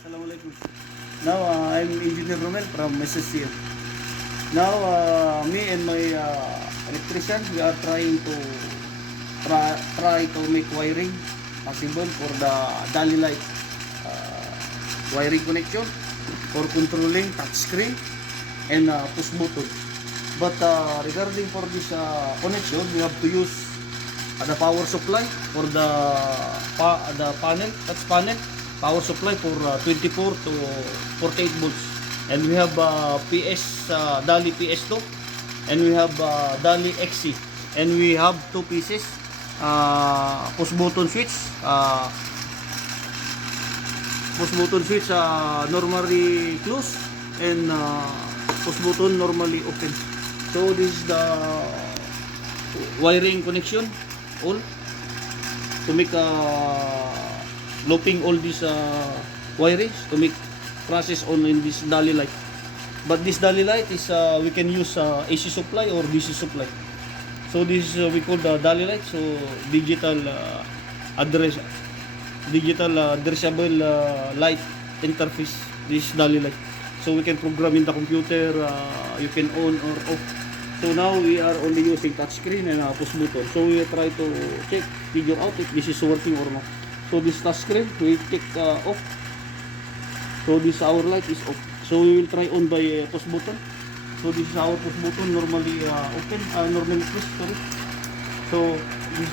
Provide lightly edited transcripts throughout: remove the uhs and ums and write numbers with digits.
Assalamualaikum. Now, I'm Engineer Romel from SSCM. Now, me and my electrician, we are trying to try to make wiring possible for the daily light wiring connection for controlling touchscreen and push button. But regarding for this connection, we have to use the power supply for the panel, touch panel. Power supply for 24 to 48 volts, and we have PS Dali PS2, and we have Dali XC, and we have two pieces push button switch normally close, and push button normally open. So this is the wiring connection all to make looping all these wirings to make process on in this Dali light. But this Dali light is we can use AC supply or DC supply. So this is we call the Dali light. So digital addressable light interface. This Dali light. So we can program in the computer. You can on or off. So now we are only using touchscreen and push button. So we try to check, figure out if this is working or not. So this touchscreen we take off. So this our light is off. So we will try on by push button. So this is our push button normally open, normally push. Sorry. So this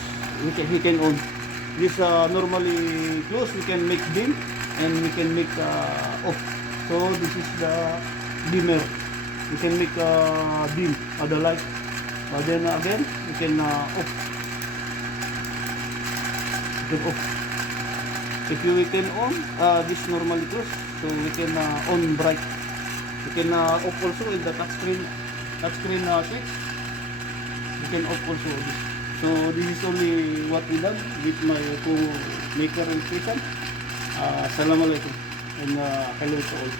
we can on. This normally close. We can make dim and we can make off. So this is the dimmer. We can make dim the light. Then again we can off. We can off. If we can on, this normally close, so we can on bright. We can off also in the touchscreen switch. We can off also this. So this is only what we done with my co-maker electrician. Assalamualaikum and hello to all.